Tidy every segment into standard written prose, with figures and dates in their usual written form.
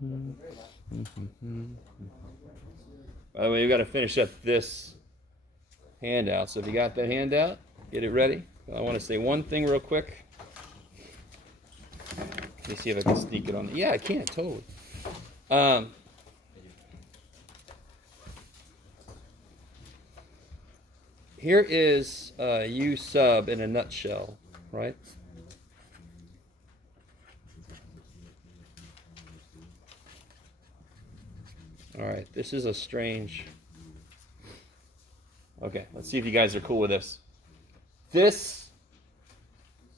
By the way, we've got to finish up this handout. So if you got that handout, get it ready. I want to say one thing real quick. Let me see if I can sneak it on. Yeah, I can, totally. Here is U sub in a nutshell, right? All right, this is a strange... Okay, let's see if you guys are cool with this. This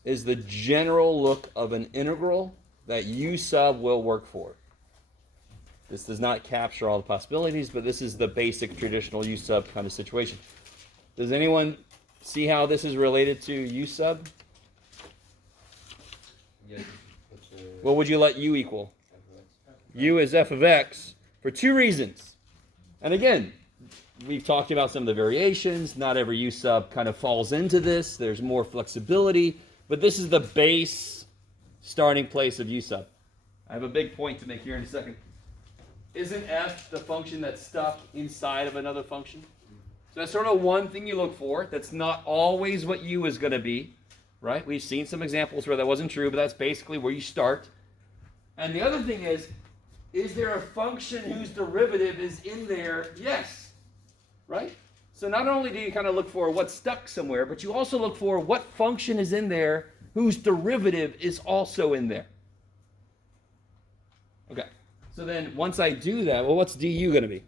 is the general look of an integral that U sub will work for. This does not capture all the possibilities, but this is the basic traditional U sub kind of situation. Does anyone see how this is related to U sub? What would you let U equal? U is f of x for two reasons. And again, we've talked about some of the variations. Not every U sub kind of falls into this. There's more flexibility. But this is the base starting place of U sub. I have a big point to make here in a second. Isn't f the function that's stuck inside of another function? So that's sort of one thing you look for. That's not always what U is going to be, right? We've seen some examples where that wasn't true, but that's basically where you start. And the other thing is there a function whose derivative is in there? Yes, right? So not only do you kind of look for what's stuck somewhere, but you also look for what function is in there whose derivative is also in there. Okay, so then once I do that, well, what's du going to be?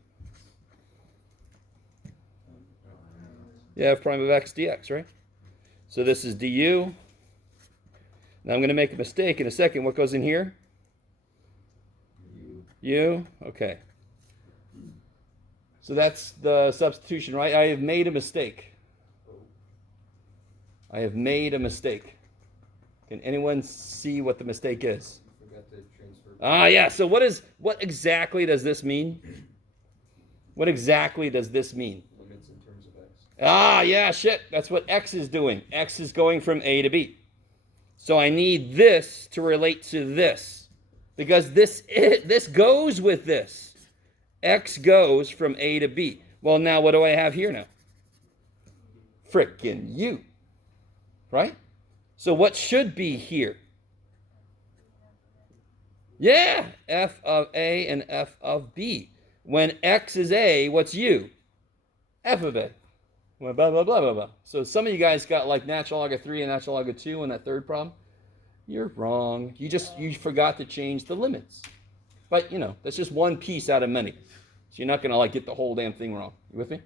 Yeah, f prime of x dx, right? So this is du. Now I'm going to make a mistake in a second. What goes in here? U. Okay. So that's the substitution, right? I have made a mistake. I have made a mistake. Can anyone see what the mistake is? Forgot to transfer. Ah, yeah. So what exactly does this mean? What exactly does this mean? Limits in terms of x. Ah, yeah, shit. That's what x is doing. X is going from A to B. So I need this to relate to this. Because this goes with this. X goes from A to B. Well, now what do I have here now? Frickin' U. Right? So what should be here? Yeah, f of A and f of B. When x is A, what's U? F of A. Well, blah, blah, blah, blah, blah. So some of you guys got like natural log of 3 and natural log of 2 in that third problem. You're wrong. You forgot to change the limits. But, that's just one piece out of many. So you're not going to get the whole damn thing wrong. You with me?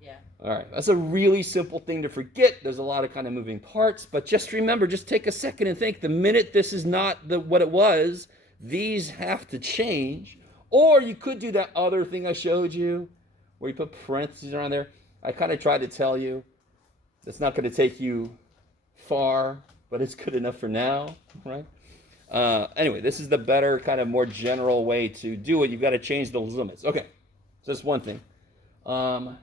Yeah. All right. That's a really simple thing to forget. There's a lot of kind of moving parts. But just remember, just take a second and think. The minute this is not what it was, these have to change. Or you could do that other thing I showed you where you put parentheses around there. I kind of tried to tell you that's not going to take you far, but it's good enough for now, right? Anyway, this is the better, kind of more general way to do it. You've got to change those limits. Okay, so that's one thing. I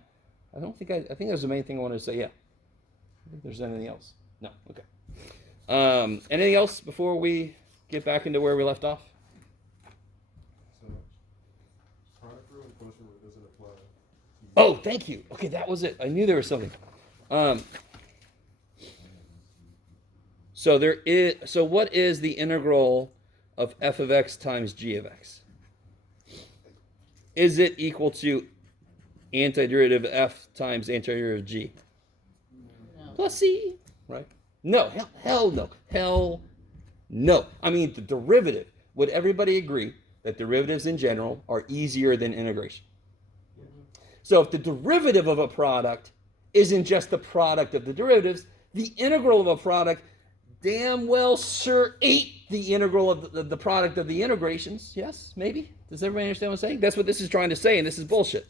think that was the main thing I wanted to say. Yeah. I think there's anything else. No. Okay. Anything else before we get back into where we left off? So, product rule and quotient rule doesn't apply. Oh, thank you. Okay, that was it. I knew there was something. So what is the integral of f of x times g of x? Is it equal to antiderivative f times antiderivative of g? No. Plus c, right? No, hell no. Hell no. I mean, the derivative. Would everybody agree that derivatives in general are easier than integration? So if the derivative of a product isn't just the product of the derivatives, the integral of a product damn well sure ate the integral of the product of the integrations. Yes, maybe? Does everybody understand what I'm saying? That's what this is trying to say, and this is bullshit.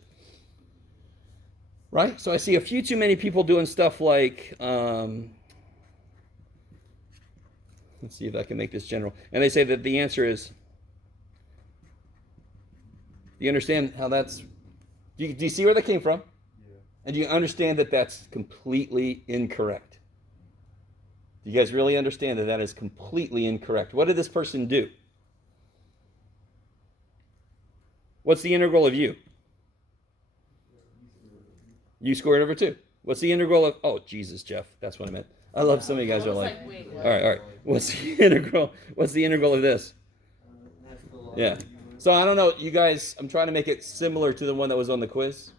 Right? So I see a few too many people doing stuff like, let's see if I can make this general. And they say that the answer is, do you understand how that's, do you see where that came from? Yeah. And do you understand that that's completely incorrect? Do you guys really understand that that is completely incorrect? What did this person do? What's the integral of u? U squared over 2. What's the integral of... Oh, Jesus, Jeff. That's what I meant. I love some of you guys are like... wait, All right. What's the integral? What's the integral of this? Yeah. So I don't know, you guys, I'm trying to make it similar to the one that was on the quiz.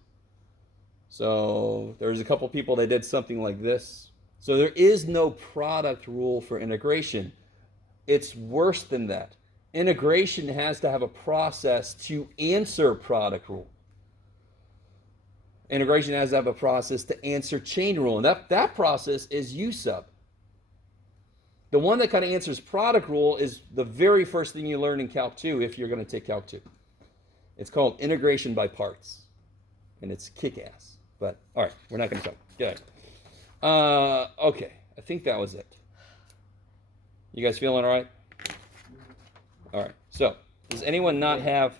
So there's a couple people that did something like this. So there is no product rule for integration. It's worse than that. Integration has to have a process to answer product rule. Integration has to have a process to answer chain rule. And that process is U sub. The one that kind of answers product rule is the very first thing you learn in Calc 2 if you're going to take Calc 2. It's called integration by parts. And it's kick-ass. But, all right, we're not going to talk. Good. Okay, I think that was it. You guys feeling all right? All right, so does anyone not have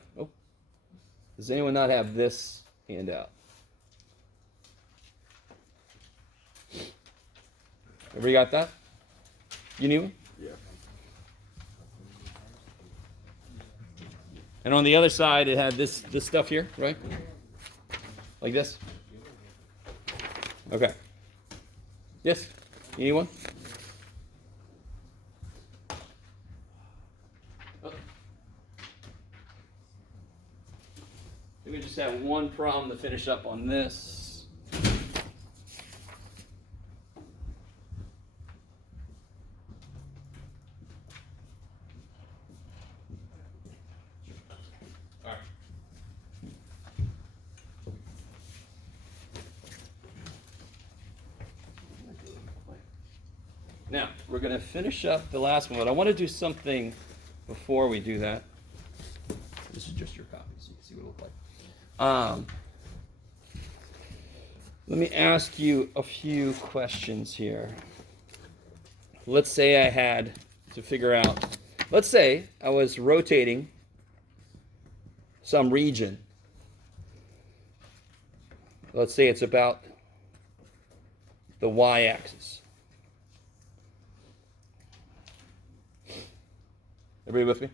this handout? Everybody got that? You need one? Yeah. And on the other side, it had this stuff here, right? Like this? Okay. Yes? You need one? Oh. Let me just have one problem to finish up on this. Now, we're going to finish up the last one, but I want to do something before we do that. This is just your copy, so you can see what it looks like. Let me ask you a few questions here. Let's say I had to figure out, let's say I was rotating some region. Let's say it's about the y-axis. Everybody with me?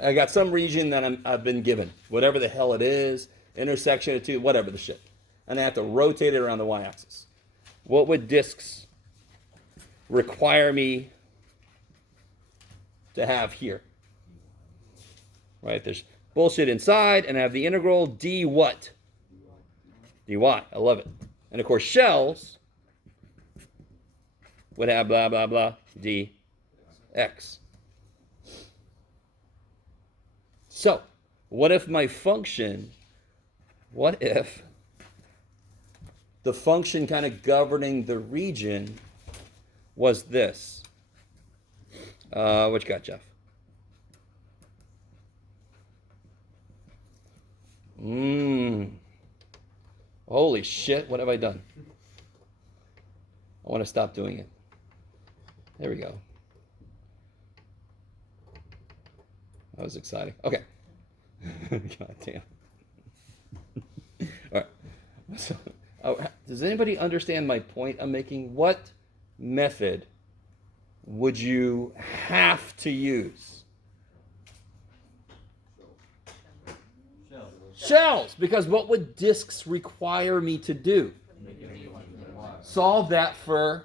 I got some region that I've been given, whatever the hell it is, intersection of two, whatever the shit. And I have to rotate it around the y-axis. What would disks require me to have here? Right, there's bullshit inside, and I have the integral d what? dy. I love it. And of course, shells would have blah, blah, blah, dx. So, what if the function kind of governing the region was this? What you got, Jeff? Holy shit, what have I done? I want to stop doing it. There we go. That was exciting. Okay. God damn. All right. So, does anybody understand my point I'm making? What method would you have to use? Shells. Because what would disks require me to do? Solve that for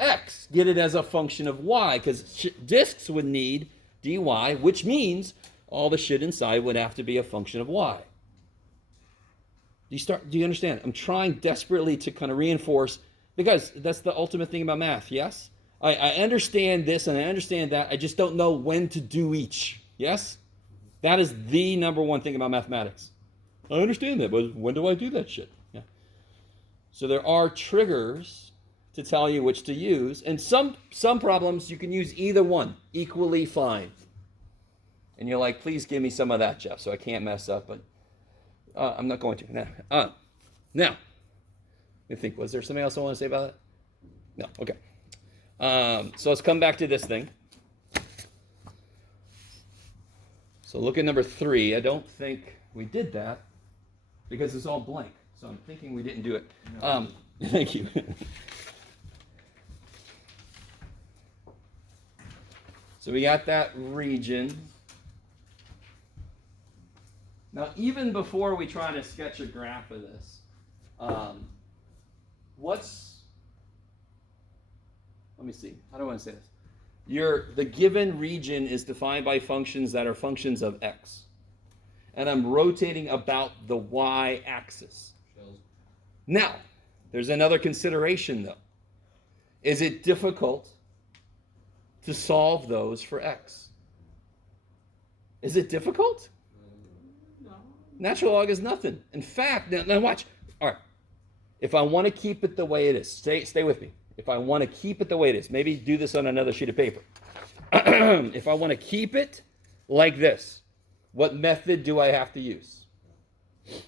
x. Get it as a function of y. Because disks would need dy, which means all the shit inside would have to be a function of y. Do you understand? I'm trying desperately to kind of reinforce, because that's the ultimate thing about math, yes? I understand this and I understand that, I just don't know when to do each, yes? That is the number one thing about mathematics. I understand that, but when do I do that shit? Yeah. So there are triggers to tell you which to use, and some problems you can use either one equally fine. And you're like, please give me some of that, Jeff, so I can't mess up, but I'm not going to. Now, let me think, was there something else I want to say about it? No, okay. So let's come back to this thing. So look at number 3. I don't think we did that because it's all blank. So I'm thinking we didn't do it. No. Thank you. So we got that region. Now, even before we try to sketch a graph of this, let me see, how do I want to say this? The given region is defined by functions that are functions of x. And I'm rotating about the y-axis. Now, there's another consideration, though. Is it difficult to solve those for x? Is it difficult? No. Natural log is nothing. In fact, now watch. All right. If I want to keep it the way it is, stay with me. If I want to keep it the way it is, maybe do this on another sheet of paper. If I want to keep it like this, what method do I have to use? Shells.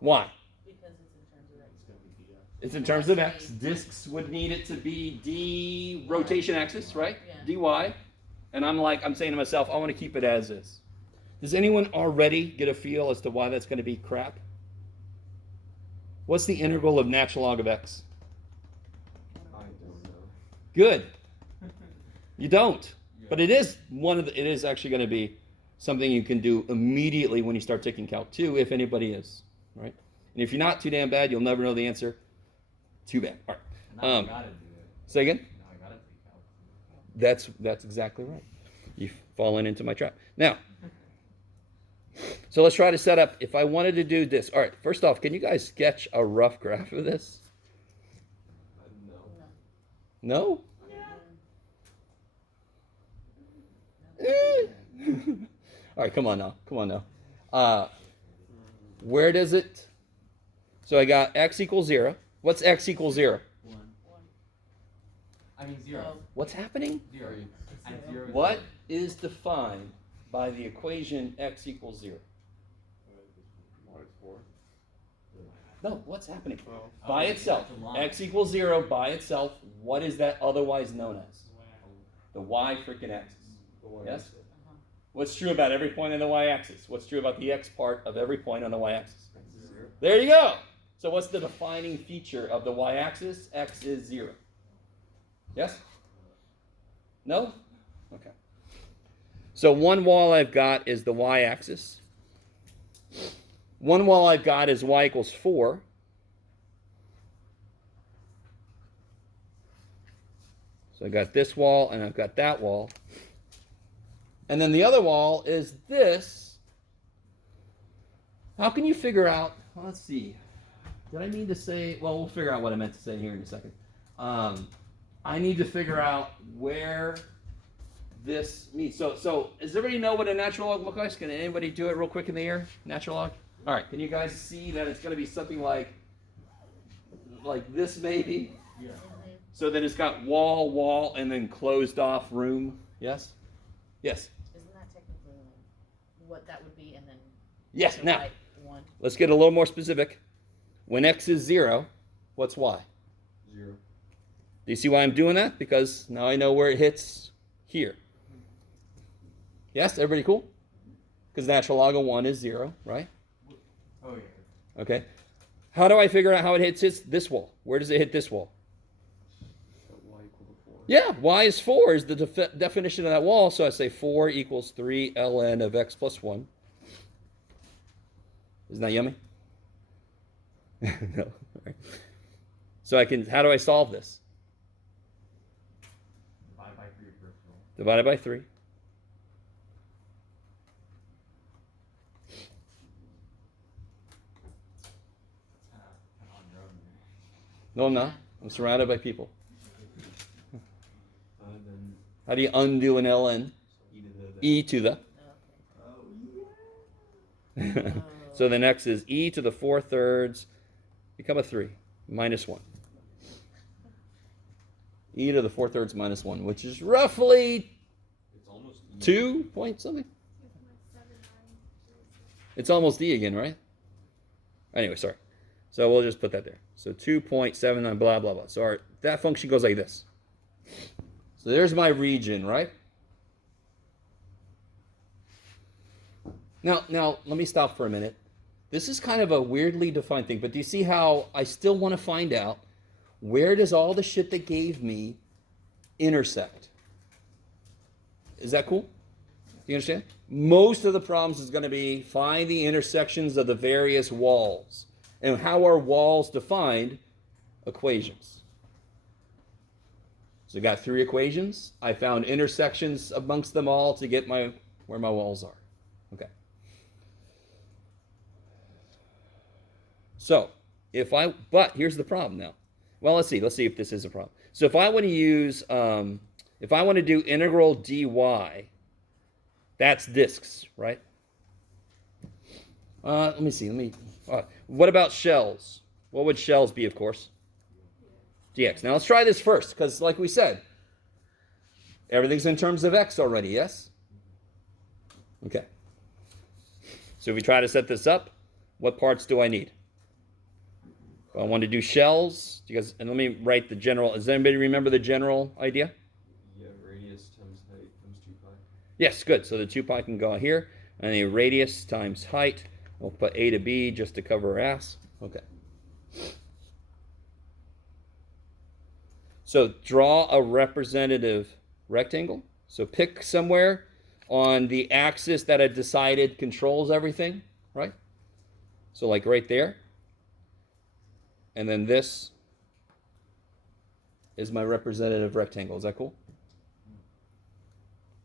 Why? Because it's in terms of x. It's in terms of x. Discs would need it to be d rotation axis, right? Yeah. dy. And I'm saying to myself, I want to keep it as is. Does anyone already get a feel as to why that's going to be crap? What's the integral of natural log of x? I don't know. Good. You don't. But it is actually going to be something you can do immediately when you start taking Calc 2, if anybody is, right? And if you're not too damn bad, you'll never know the answer. Too bad. All right. Now I gotta do it. Say again? Now I gotta take Calc 2. That's exactly right. You've fallen into my trap. Now, so let's try to set up, if I wanted to do this. All right, first off, can you guys sketch a rough graph of this? No. No? All right, come on now. Where does it? So I got x equals 0. What's x equals 0? 1. I mean 0. What's happening? 0. And 0 is What is defined by the equation x equals 0? No, what's happening? By itself. X equals 0 by itself. What is that otherwise known as? The y freaking axis. Yes? What's true about every point on the y-axis? What's true about the x part of every point on the y-axis? There you go. So what's the defining feature of the y-axis? X is 0. Yes? No? Okay. So one wall I've got is the y-axis. One wall I've got is y equals 4. So I got this wall and I've got that wall. And then the other wall is this. How can you figure out, well, let's see. Did I mean to say, well, we'll figure out what I meant to say here in a second. I need to figure out where this meets. So does everybody know what a natural log looks like? Can anybody do it real quick in the air? Natural log? All right, can you guys see that it's going to be something like this maybe? Yeah. So that it's got wall, and then closed off room. Yes? Yes? Isn't that technically what that would be? And then Yes, the now, right one. let's get a little more specific. When x is 0, what's y? 0. Do you see why I'm doing that? Because now I know where it hits here. Yes? Everybody cool? Because natural log of 1 is 0, right? Oh yeah. Okay. How do I figure out how it hits this wall? Where does it hit this wall? Y equal to 4. Yeah, y is 4 is the definition of that wall. So I say 4 equals 3 ln of x plus 1. Isn't that yummy? No. All right. So how do I solve this? Divide by 3 first roll. Divided by 3. Kind of on your own there. No, I'm not. I'm surrounded by people. Then How do you undo an ln? e to the. E to the. So the next is e to the 4/3, become a 3, minus 1. E to the 4/3 minus 1, which is roughly It's almost e. 2 point something. It's almost e again, right? Anyway, sorry. So we'll just put that there. So 2.79, blah, blah, blah. So that function goes like this. So there's my region, right? Now, let me stop for a minute. This is kind of a weirdly defined thing, but do you see how I still want to find out where does all the shit that gave me intersect? Is that cool? Do you understand? Most of the problems is going to be find the intersections of the various walls. And how are walls defined? Equations. So we got 3 equations. I found intersections amongst them all to get where my walls are. Okay. So, but here's the problem now. Well, let's see if this is a problem. So if I want to use, if I want to do integral dy, that's disks, right? Let me see, what about shells? What would shells be, of course? Dx. Now let's try this first, because like we said, everything's in terms of x already, yes? Okay. So if we try to set this up, what parts do I need? I want to do shells, and let me write the general. Does anybody remember the general idea? Yeah, radius times height times 2 pi. Yes, good. So the 2 pi can go here, and the radius times height. We'll put a to b just to cover our ass. Okay. So draw a representative rectangle. So pick somewhere on the axis that I decided controls everything, right? So like right there. And then this is my representative rectangle. Is that cool?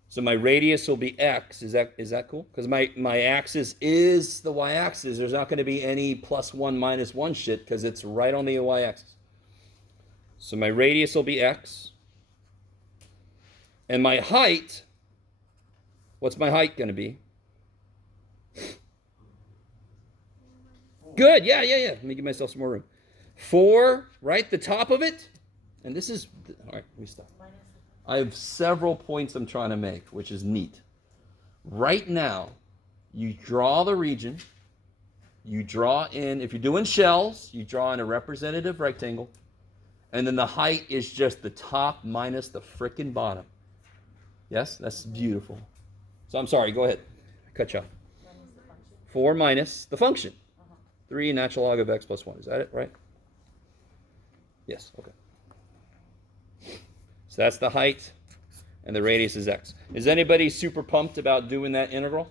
So my radius will be x. Is that cool? Because my axis is the y-axis. There's not going to be any +1, -1 shit because it's right on the y-axis. So my radius will be x. And my height, what's my height going to be? Good, yeah. Let me give myself some more room. 4, right, the top of it. And this is, all right, let me stop. I have several points I'm trying to make, which is neat. Right now, you draw the region. You draw in, if you're doing shells, you draw in a representative rectangle. And then the height is just the top minus the frickin' bottom. Yes, that's beautiful. So I'm sorry, go ahead. I cut you off. 4 minus the function. 3 natural log of x plus 1. Is that it, right? Yes, okay. So that's the height, and the radius is x. Is anybody super pumped about doing that integral?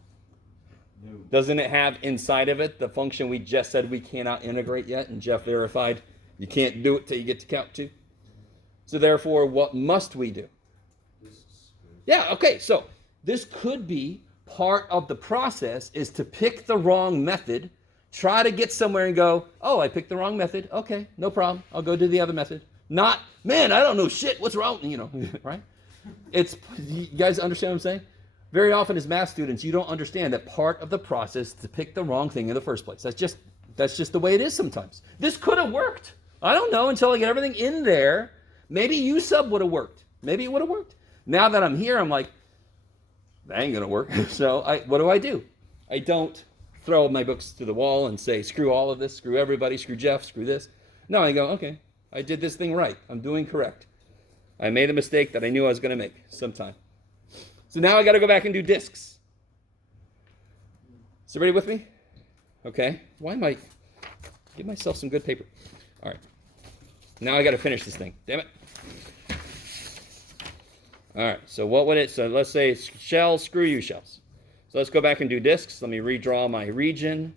No. Doesn't it have inside of it the function we just said we cannot integrate yet, and Jeff verified you can't do it till you get to count 2? So therefore, what must we do? Yeah, okay, so this could be part of the process is to pick the wrong method, try to get somewhere and go, oh, I picked the wrong method. Okay, no problem. I'll go do the other method. Not, man, I don't know shit. What's wrong? Right? You guys understand what I'm saying? Very often as math students, you don't understand that part of the process is to pick the wrong thing in the first place. That's just the way it is sometimes. This could have worked. I don't know until I get everything in there. Maybe U sub would have worked. Maybe it would have worked. Now that I'm here, I'm like, that ain't going to work. So what do? I don't throw my books to the wall and say, screw all of this, screw everybody, screw Jeff, screw this. No, I go, okay, I did this thing right. I'm doing correct. I made a mistake that I knew I was going to make sometime. So now I got to go back and do discs. Is everybody with me? Okay. Why am I... Give myself some good paper. All right. Now I got to finish this thing. Damn it. All right. So what would it... So let's say shells, screw you shells. So let's go back and do discs. Let me redraw my region.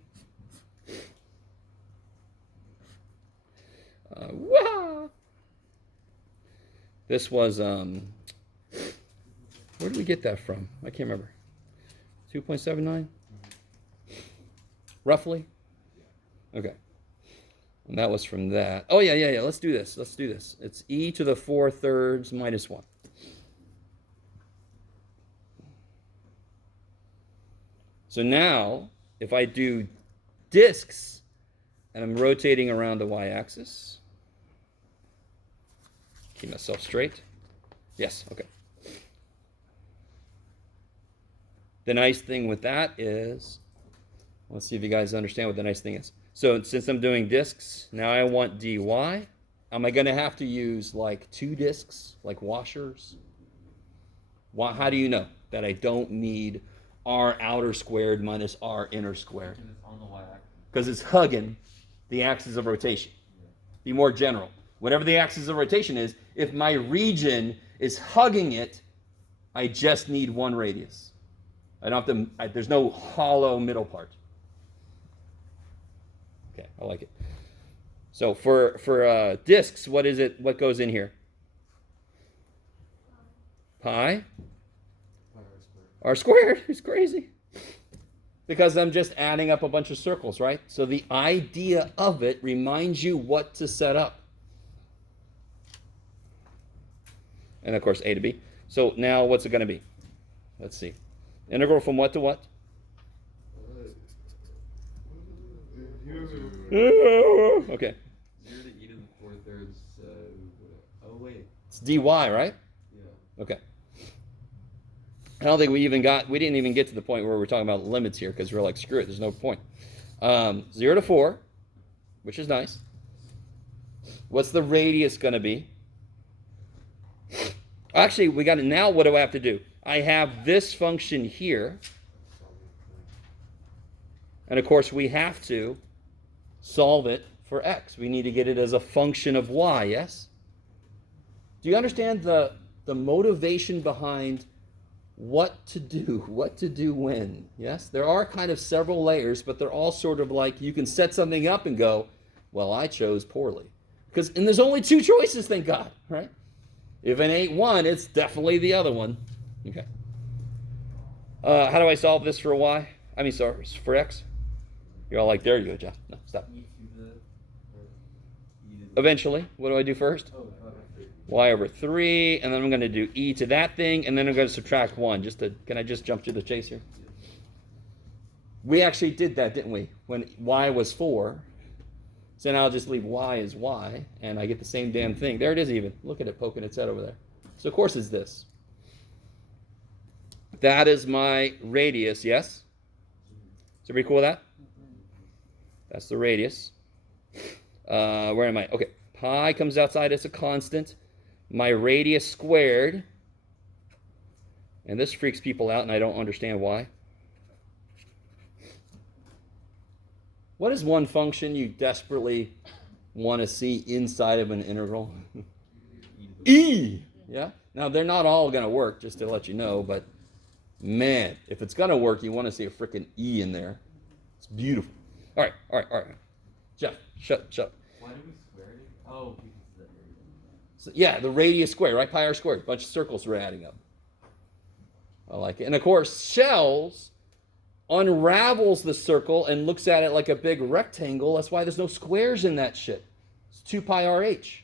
Wow. This was... Where did we get that from? I can't remember. 2.79? Roughly? Okay. And that was from that. Oh, yeah. Let's do this. It's e to the 4/3 minus 1. So now, if I do discs, and I'm rotating around the y-axis, keep myself straight. Yes, okay. The nice thing with that is, let's see if you guys understand what the nice thing is. So since I'm doing discs, now I want dy. Am I going to have to use like 2 discs, like washers? How do you know that I don't need r outer squared minus r inner squared? Because it's on the y-axis. Because it's hugging the axis of rotation. Be more general. Whatever the axis of rotation is, if my region is hugging it, I just need 1 radius. I don't have to, there's no hollow middle part. Okay, I like it. So for discs, what is it? What goes in here? Pi. R squared. It's crazy. Because I'm just adding up a bunch of circles, right? So the idea of it reminds you what to set up. And of course, a to b. So now what's it going to be? Let's see. Integral from what to what? Okay. 0 to e to the 4/3. Oh wait. It's dy, right? Yeah. Okay. I don't think we didn't even get to the point where we're talking about limits here because we're like, screw it, there's no point. 0 to 4, which is nice. What's the radius going to be? Actually, we got it. Now what do I have to do? I have this function here. And of course, we have to solve it for x. We need to get it as a function of y, yes? Do you understand the motivation behind what to do when? Yes? There are kind of several layers, but they're all sort of like you can set something up and go, well, I chose poorly. And there's only two choices, thank God, right? If it ain't one, it's definitely the other one. Okay. How do I solve this for y? I mean, sorry, for x? You're all like, there you go, Jeff. No, stop. E to the. Eventually, what do I do first? Y over 3, and then I'm going to do e to that thing, and then I'm going to subtract 1. Can I just jump to the chase here? We actually did that, didn't we? When y was 4. So now I'll just leave y as y, and I get the same damn thing. There it is even. Look at it poking its head over there. So of course it's this. That is my radius, yes? Is everybody cool with that? That's the radius. Where am I? Okay, pi comes outside as a constant. My radius squared. And this freaks people out, and I don't understand why. What is one function you desperately want to see inside of an integral? E! Yeah? Now, they're not all going to work, just to let you know, but man, if it's going to work, you want to see a freaking E in there. It's beautiful. All right. Jeff, shut up. Why do we square it? Oh, because of that area. So, yeah, the radius squared, right? Pi r squared. A bunch of circles we're adding up. I like it. And of course, shells unravels the circle and looks at it like a big rectangle. That's why there's no squares in that shit. It's 2 pi r h.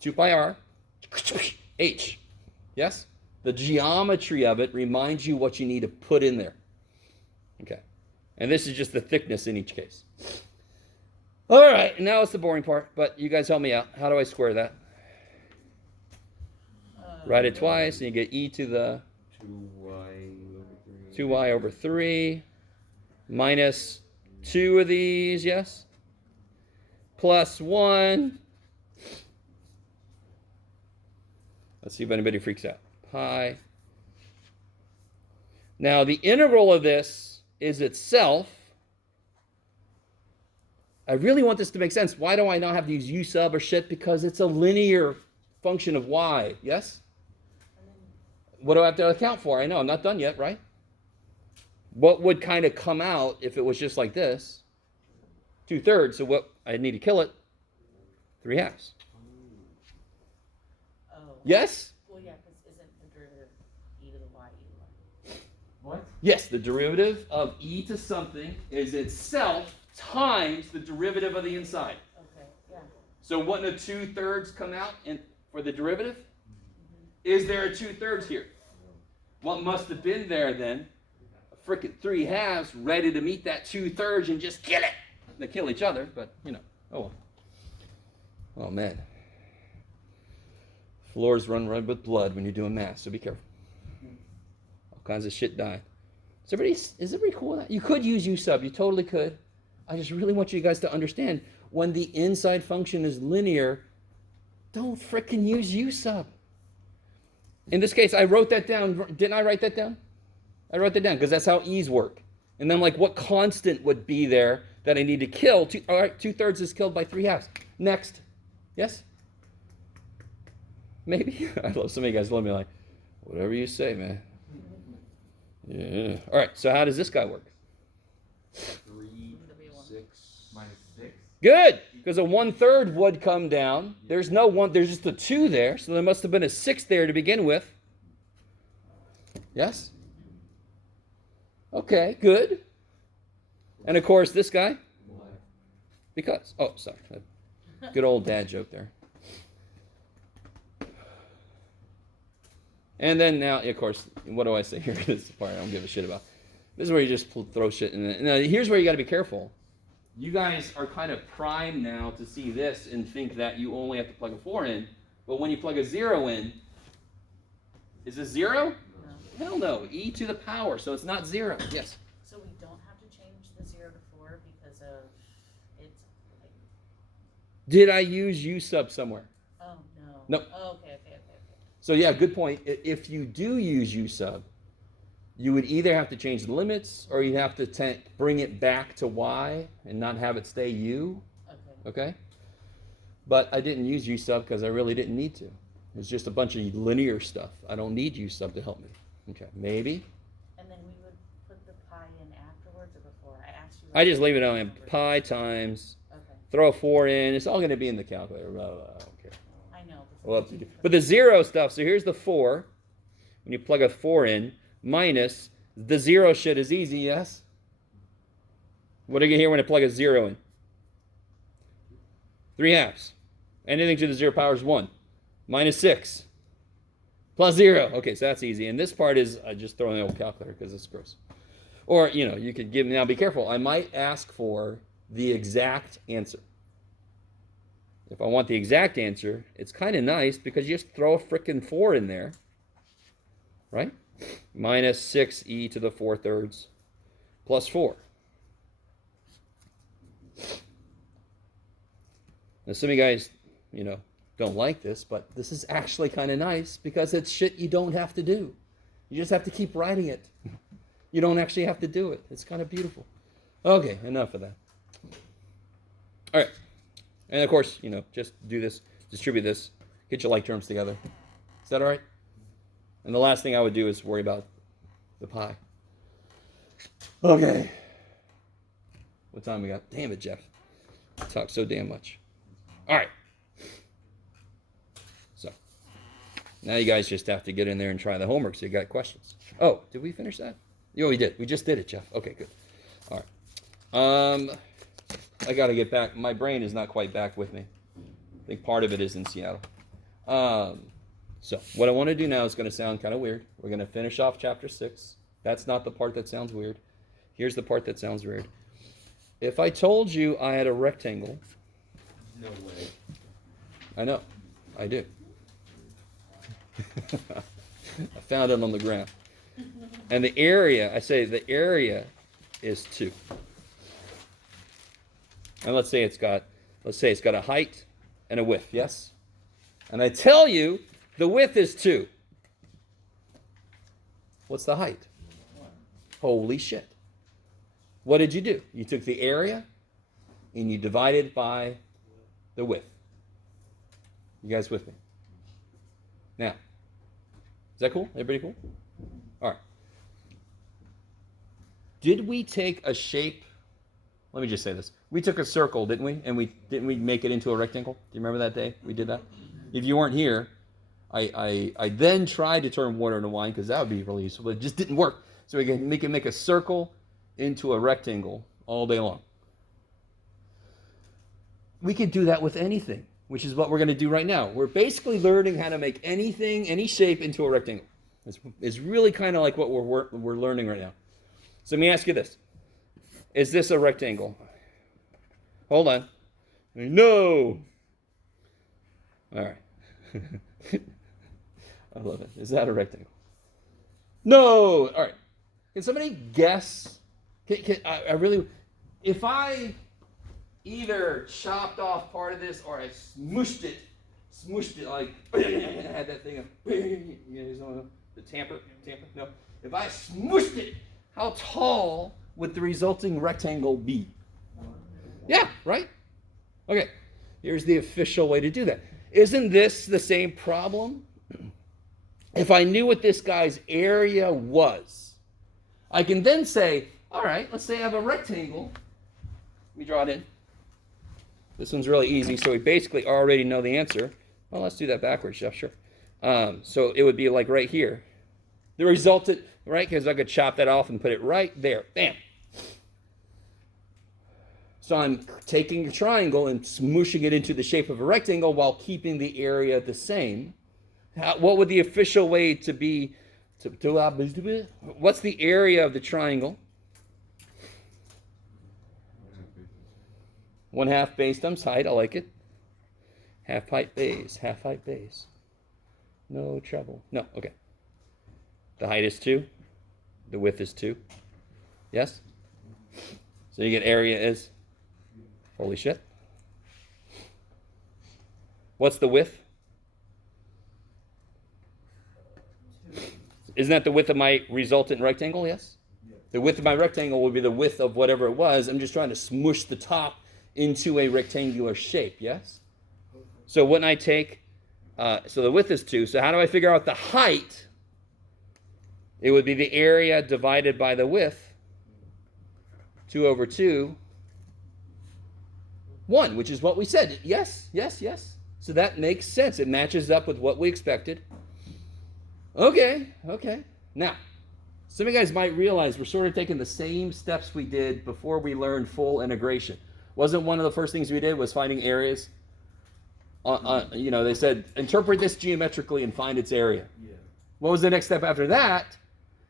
2 pi r h. Yes? The geometry of it reminds you what you need to put in there. Okay. And this is just the thickness in each case. All right, now it's the boring part, but you guys help me out. How do I square that? Write it twice, and you get e to the 2y over 3 minus 2 of these, yes? Plus 1. Let's see if anybody freaks out. Pi. Now, the integral of this is itself. I really want this to make sense. Why do I not have to use u sub or shit? Because it's a linear function of y, yes? What do I have to account for? I know, I'm not done yet, right? What would kind of come out if it was just like this? 2/3, so what? I need to kill it. 3/2. Oh. Yes? Well, yeah, because isn't the derivative e to the y, e to the y? What? Yes, the derivative of e to something is itself times the derivative of the inside. Okay, yeah. So wouldn't a 2/3 come out for the derivative? Is there a 2/3 here? What must have been there then? A frickin' 3/2 ready to meet that 2/3 and just kill it. They kill each other, but you know. Oh well. Oh man. Floors run red with blood when you're doing math, so be careful. All kinds of shit die. Is everybody cool with that? You could use u sub, you totally could. I just really want you guys to understand when the inside function is linear, don't frickin' use u sub. In this case, I wrote that down. Didn't I write that down? I wrote that down because that's how e's work. And then, like, what constant would be there that I need to kill? All right, 2/3 is killed by 3/2. Next. Yes? Maybe? I love so many guys love me like, whatever you say, man. Yeah. All right, so how does this guy work? 3, 6. Minus 6. Good, because a 1/3 would come down. There's no one, there's just a 2 there, so there must have been a 6 there to begin with. Yes? Okay, good. And of course, this guy? Because. Oh, sorry. Good old dad joke there. And then now, of course, what do I say here? This is the part I don't give a shit about. This is where you just throw shit in it. Now, here's where you got to be careful. You guys are kind of primed now to see this and think that you only have to plug a 4 in. But when you plug a 0 in, is this 0? No. Hell no. E to the power, so it's not 0. Yes. So we don't have to change the 0 to 4 because of it's like. Did I use U sub somewhere? Oh no. No. Oh, okay. So yeah, good point. If you do use U sub, you would either have to change the limits or you'd have to bring it back to Y and not have it stay U. Okay? But I didn't use U sub because I really didn't need to. It's just a bunch of linear stuff. I don't need U sub to help me. Okay, maybe. And then we would put the pi in afterwards or before? I asked you. I just leave it on pi times, Okay. throw a 4 in. It's all going to be in the calculator. Blah, blah, blah. I don't care. I know. Well, but the 0 stuff, so here's the 4. When you plug a 4 in, minus the 0 shit is easy, yes? What do you get here when I plug a 0 in? 3/2. Anything to the 0 power is 1. Minus 6. Plus 0. Okay, so that's easy. And this part is just throwing the old calculator because it's gross. Or, you could give, now be careful. I might ask for the exact answer. If I want the exact answer, it's kind of nice because you just throw a frickin' 4 in there. Right? Minus 6e to the 4/3 plus 4. Now, some of you guys, don't like this, but this is actually kind of nice because it's shit you don't have to do. You just have to keep writing it. You don't actually have to do it. It's kind of beautiful. Okay, enough of that. All right. And of course, just do this, distribute this, get your like terms together. Is that all right? And the last thing I would do is worry about the pi. Okay. What time we got? Damn it, Jeff. I talk so damn much. All right. So, now you guys just have to get in there and try the homework so you got questions. Oh, did we finish that? Yeah, we did. We just did it, Jeff. Okay, good. All right. I got to get back. My brain is not quite back with me. I think part of it is in Seattle. So what I want to do now is going to sound kind of weird. We're going to finish off chapter 6. That's not the part that sounds weird. Here's the part that sounds weird. If I told you I had a rectangle. No way. I know. I do. I found it on the ground. And the area is 2. And let's say it's got a height and a width, yes? And I tell you the width is 2. What's the height? 1. Holy shit. What did you do? You took the area and you divided by the width. You guys with me? Now, is that cool? Everybody cool? All right. Did we take a shape? Let me just say this. We took a circle, didn't we? And didn't we make it into a rectangle? Do you remember that day we did that? If you weren't here, I then tried to turn water into wine because that would be really useful, but it just didn't work. So we can make a circle into a rectangle all day long. We could do that with anything, which is what we're going to do right now. We're basically learning how to make anything, any shape into a rectangle. It's really kind of like what we're learning right now. So let me ask you this. Is this a rectangle? Hold on. No. All right. I love it. Is that a rectangle? No. All right. Can somebody guess? I really, if I either chopped off part of this or I smooshed it like I had that thing of the tamper. No. If I smooshed it, how tall would the resulting rectangle be? Yeah, right? Okay, here's the official way to do that. Isn't this the same problem? If I knew what this guy's area was, I can then say, all right, let's say I have a rectangle. Let me draw it in. This one's really easy, so we basically already know the answer. Well, let's do that backwards, yeah, sure. So it would be like right here. The resultant, right, because I could chop that off and put it right there. Bam. So I'm taking a triangle and smooshing it into the shape of a rectangle while keeping the area the same. What would the official way to be? What's the area of the triangle? 1/2 base times height. I like it. Half height base. Half height base. No trouble. No. Okay. The height is 2. The width is 2. Yes. So you get area is. Holy shit. What's the width? Isn't that the width of my resultant rectangle? Yes? The width of my rectangle will be the width of whatever it was. I'm just trying to smoosh the top into a rectangular shape. Yes? So when I take, so the width is 2. So how do I figure out the height? It would be the area divided by the width. 2 over 2. 1, which is what we said. Yes, yes, yes. So that makes sense. It matches up with what we expected. Okay. Now, some of you guys might realize we're sort of taking the same steps we did before we learned full integration. Wasn't one of the first things we did was finding areas? They said, interpret this geometrically and find its area. Yeah. What was the next step after that?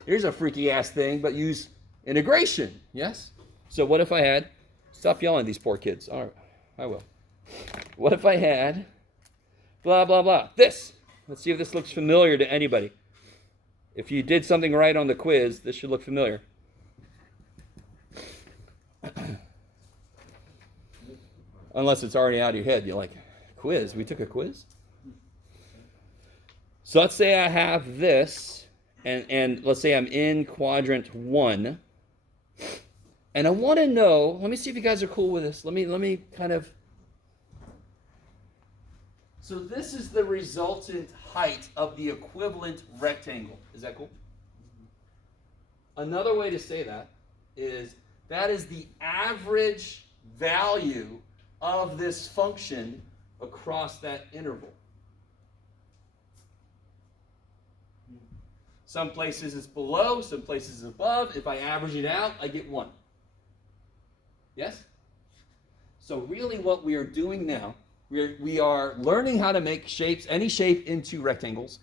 Here's a freaky ass thing, but use integration. Yes? So what if I had, stop yelling at these poor kids. All right, I will. What if I had blah, blah, blah. This. Let's see if this looks familiar to anybody. If you did something right on the quiz, this should look familiar. Unless it's already out of your head. You're like, quiz? We took a quiz? So let's say I have this, and let's say I'm in quadrant 1. And I want to know, let me see if you guys are cool with this. Let me kind of. So this is the resultant height of the equivalent rectangle. Is that cool? Another way to say that is the average value of this function across that interval. Some places it's below, some places it's above. If I average it out, I get 1. Yes? So really what we are doing now, we are learning how to make shapes, any shape, into rectangles.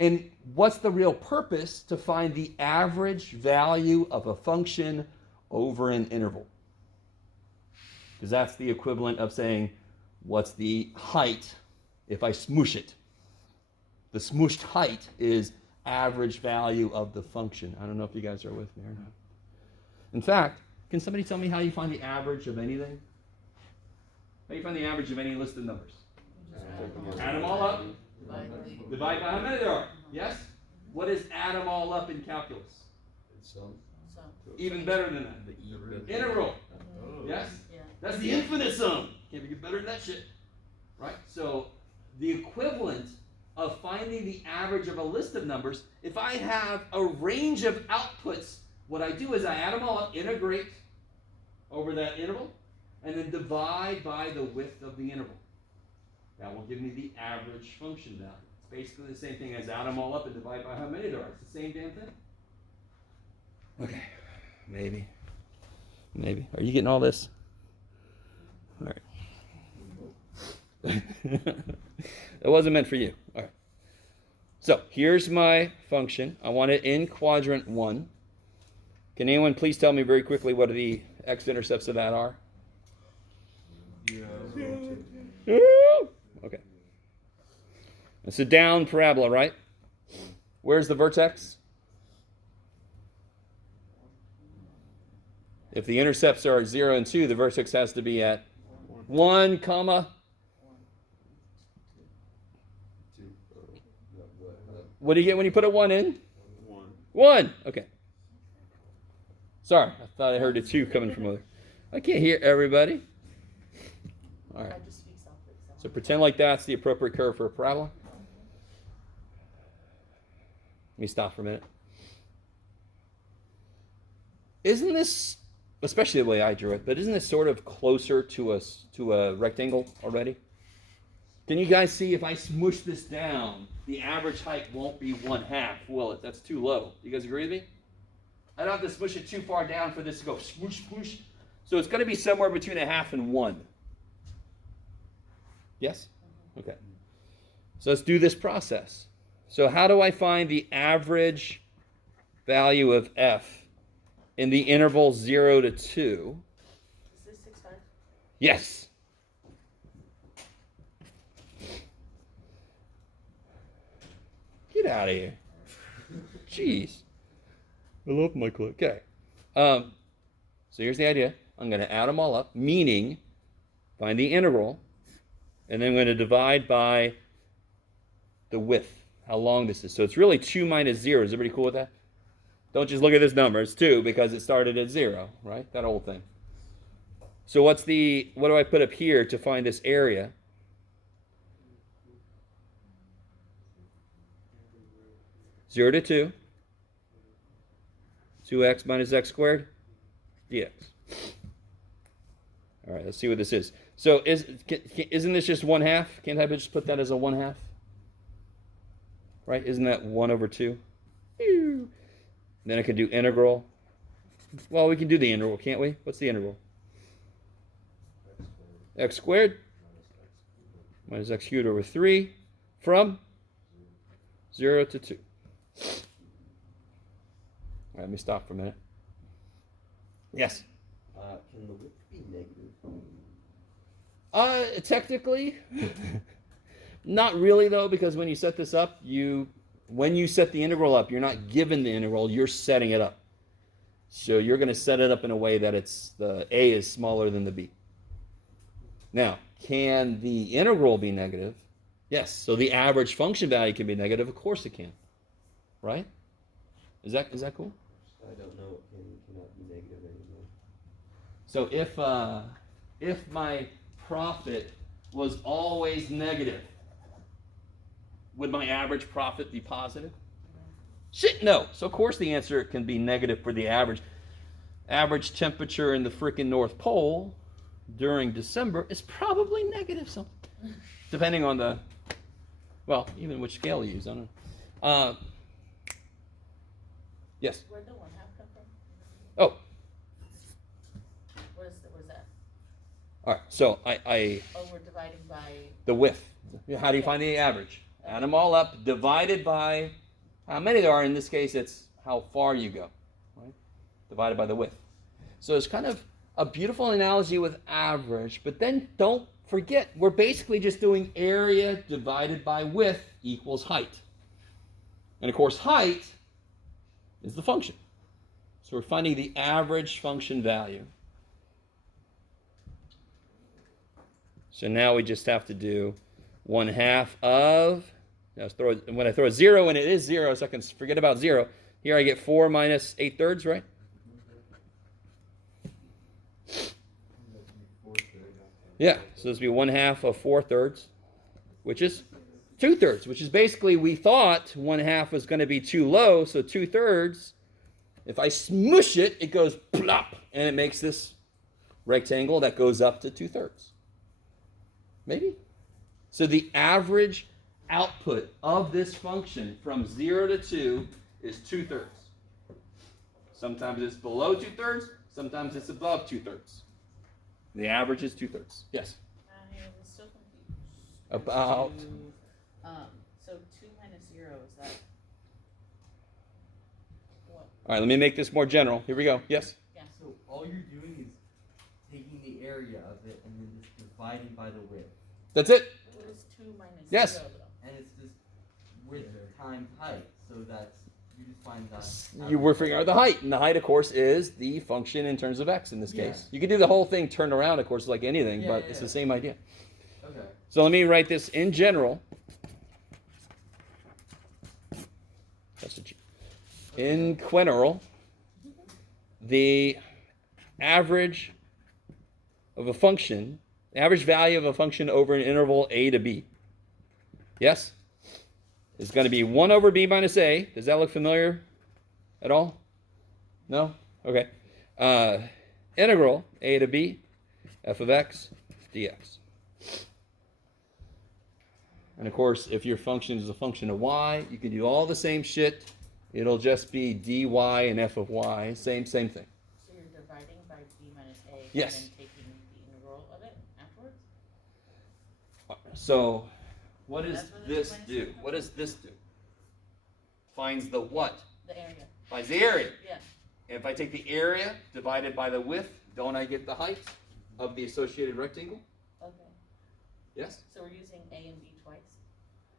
And what's the real purpose? To find the average value of a function over an interval. Because that's the equivalent of saying, what's the height if I smoosh it? The smooshed height is average value of the function. I don't know if you guys are with me or not. In fact, can somebody tell me how you find the average of anything? How do you find the average of any list of numbers? Add them all up. Divide by how many there are. Yes? What is add them all up in calculus? Even better than that. Integral. Yes? That's the infinite sum. Can't get better than that shit. Right? So the equivalent of finding the average of a list of numbers, if I have a range of outputs, what I do is I add them all up, integrate over that interval, and then divide by the width of the interval. That will give me the average function value. It's basically the same thing as add them all up and divide by how many there are. It's the same damn thing. Okay. Maybe. Are you getting all this? All right. It wasn't meant for you. All right. So here's my function. I want it in quadrant 1. Can anyone please tell me very quickly what the x-intercepts of that are? Yeah. Okay. It's a down parabola, right? Where's the vertex? If the intercepts are 0 and 2, the vertex has to be at 1, comma. What do you get when you put a 1 in? 1. Okay. Sorry, I thought I heard a 2 coming from over. I can't hear everybody. All right. So pretend like that's the appropriate curve for a parabola. Let me stop for a minute. isn't this, especially the way I drew it, but isn't this sort of closer to a rectangle already? Can you guys see if I smush this down, the average height won't be 1/2, will it? That's too low. You guys agree with me? I don't have to smush it too far down for this to go swoosh, swoosh. So it's going to be somewhere between 1/2 and 1. Yes? Okay. So let's do this process. So how do I find the average value of f in the interval 0 to 2? Is this 6.5? Yes. Get out of here. Jeez. I love my clip. Okay. So here's the idea. I'm going to add them all up, meaning find the integral, and then I'm going to divide by the width, how long this is. So it's really 2 minus 0. Is everybody cool with that? Don't just look at this number. It's 2 because it started at 0, right? That old thing. So what do I put up here to find this area? Zero to 2. 2x minus x squared dx. All right, let's see what this is. So isn't this just 1/2? Can't I just put that as a 1/2? Right? Isn't that 1 over 2? Then I could do integral. Well, we can do the integral, can't we? What's the integral? X squared minus x cubed over 3 from 0 to 2. All right, let me stop for a minute. Yes? Can the width be negative? Technically, not really though, because when you set this up, when you set the integral up, you're not given the integral, you're setting it up. So you're going to set it up in a way that the a is smaller than the b. Now, can the integral be negative? Yes. So the average function value can be negative. Of course it can. Right? Is that cool? I don't know. It cannot be negative anymore. So if my profit was always negative, would my average profit be positive? Shit, no. So of course the answer can be negative for the average. Average temperature in the freaking North Pole during December is probably negative something. Depending on even which scale you use. I don't know. Yes? Where'd the 1/2 come from? Oh, What is that? all right. So Oh, we're dividing by. the width. How do you find the average? Add them all up, divided by how many there are. In this case, it's how far you go, right? Divided by the width. So it's kind of a beautiful analogy with average, but then don't forget, we're basically just doing area divided by width equals height. And of course, height is the function. So we're finding the average function value. So now we just have to do 1/2 of, when I throw a 0 in, it is 0, so I can forget about 0. Here I get 4 minus 8/3, right? Yeah, so this would be 1/2 of 4/3, which is 2/3, which is basically, we thought 1/2 was going to be too low, so 2/3, if I smush it, it goes plop, and it makes this rectangle that goes up to 2/3. Maybe? So the average output of this function from 0 to 2 is 2/3. Sometimes it's below 2/3, sometimes it's above 2/3. The average is 2/3. Yes? I was so confused. About? So 2 minus 0, is that what? All right, let me make this more general. Here we go. Yes? Yeah. So all you're doing is taking the area of it and then just dividing by the width. That's it? What is 2 minus Yes. 0 though? And it's just width times height. So that's, you just find that. You were figuring out the height, and the height, of course, is the function in terms of x in this Yeah. case. You could do the whole thing turned around, of course, like anything, but it's the same idea. Okay. So let me write this in general. That's a G. In general, the average of a function, the average value of a function over an interval a to b, yes, is going to be 1 over b minus a. Does that look familiar at all? No? Okay. Integral a to b f of x dx. And of course, if your function is a function of y, you can do all the same shit. It'll just be dy and f of y. Same thing. So you're dividing by b minus a Yes. and then taking the integral of it afterwards? So what does That's what the this difference do? is? What does this do? Finds the what? The area. Finds the area. Yeah. And if I take the area divided by the width, don't I get the height of the associated rectangle? Okay. Yes? So we're using a and b twice?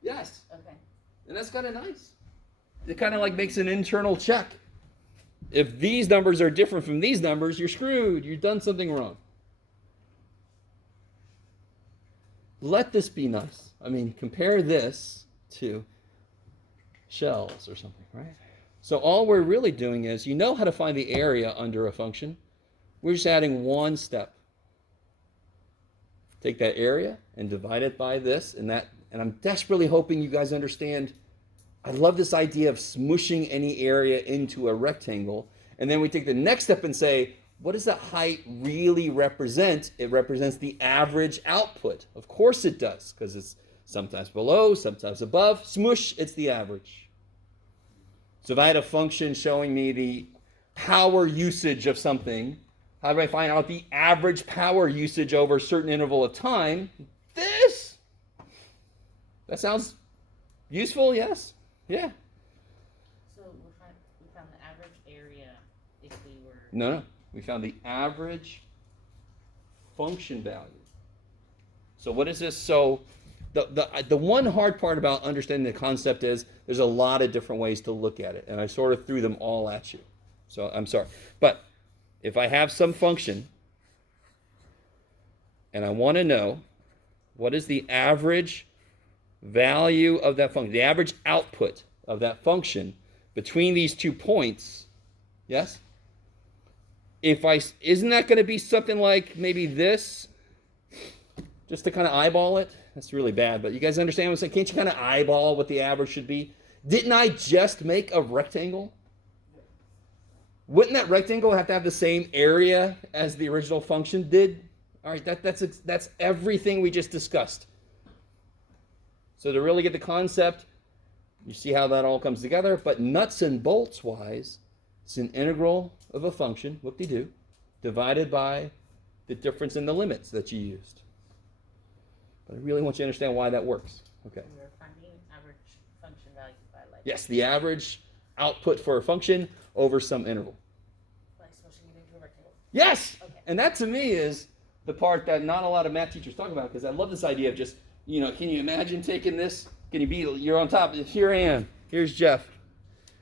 Yes. Okay. And that's kind of nice. It kind of like makes an internal check. If these numbers are different from these numbers, you're screwed. You've done something wrong. Let this be nice. I mean, compare this to shells or something, right? So all we're really doing is, you know how to find the area under a function. We're just adding one step. Take that area and divide it by this and that. And I'm desperately hoping you guys understand. I love this idea of smooshing any area into a rectangle. And then we take the next step and say, what does that height really represent? It represents the average output. Of course it does, because it's sometimes below, sometimes above. Smoosh, it's the average. So if I had a function showing me the power usage of something, how do I find out the average power usage over a certain interval of time? This! That sounds useful, yes? Yeah. So we found the average area if we were... No. We found the average function value. So what is this? So the one hard part about understanding the concept is there's a lot of different ways to look at it. And I sort of threw them all at you. So I'm sorry. But if I have some function and I want to know what is the average value of that function, the average output of that function between these 2 points, yes? Isn't that going to be something like maybe this? Just to kind of eyeball it? That's really bad, but you guys understand what I'm saying? Can't you kind of eyeball what the average should be? Didn't I just make a rectangle? Wouldn't that rectangle have to have the same area as the original function did? All right, that's everything we just discussed. So to really get the concept, you see how that all comes together, but nuts and bolts wise, it's an integral of a function, whoop-de-doo, divided by the difference in the limits that you used. But I really want you to understand why that works. Okay. We were finding average function value by like... Yes, the average output for a function over some interval. By smooshing it into a rectangle. Yes! Okay. And that to me is the part that not a lot of math teachers talk about, because I love this idea of just, can you imagine taking this? You're on top. Here I am. Here's Jeff.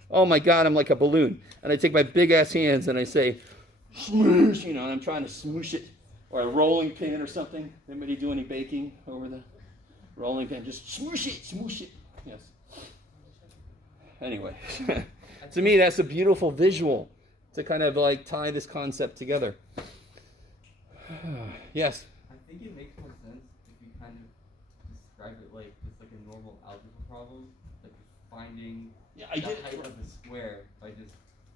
Oh my God, I'm like a balloon. And I take my big ass hands and I say, smoosh, and I'm trying to smoosh it. Or a rolling pin or something. Anybody do any baking over the rolling pin? Just smoosh it. Yes. Anyway, to me, that's a beautiful visual to kind of like tie this concept together. Yes. I think it makes more sense if you kind of describe it like it's like a normal algebra problem, like finding the height of a square by just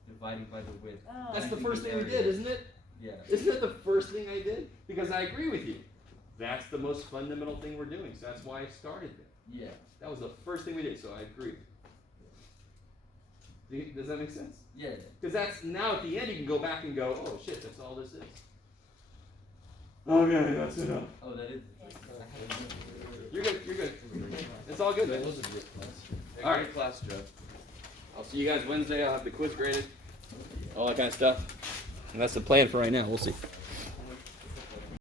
dividing by the width. Oh. That's the finding first thing we area. did, isn't it? Yeah. Isn't that the first thing I did? Because I agree with you. That's the most fundamental thing we're doing. So that's why I started there. Yeah. That was the first thing we did, so I agree. Does that make sense? Yeah. Because that's now at the end you can go back and go, oh shit, that's all this is. Okay, that's enough. Oh, that is. You're good. It's all good, man. All right. Class, Joe. I'll see you guys Wednesday. I'll have the quiz graded, all that kind of stuff. And that's the plan for right now. We'll see.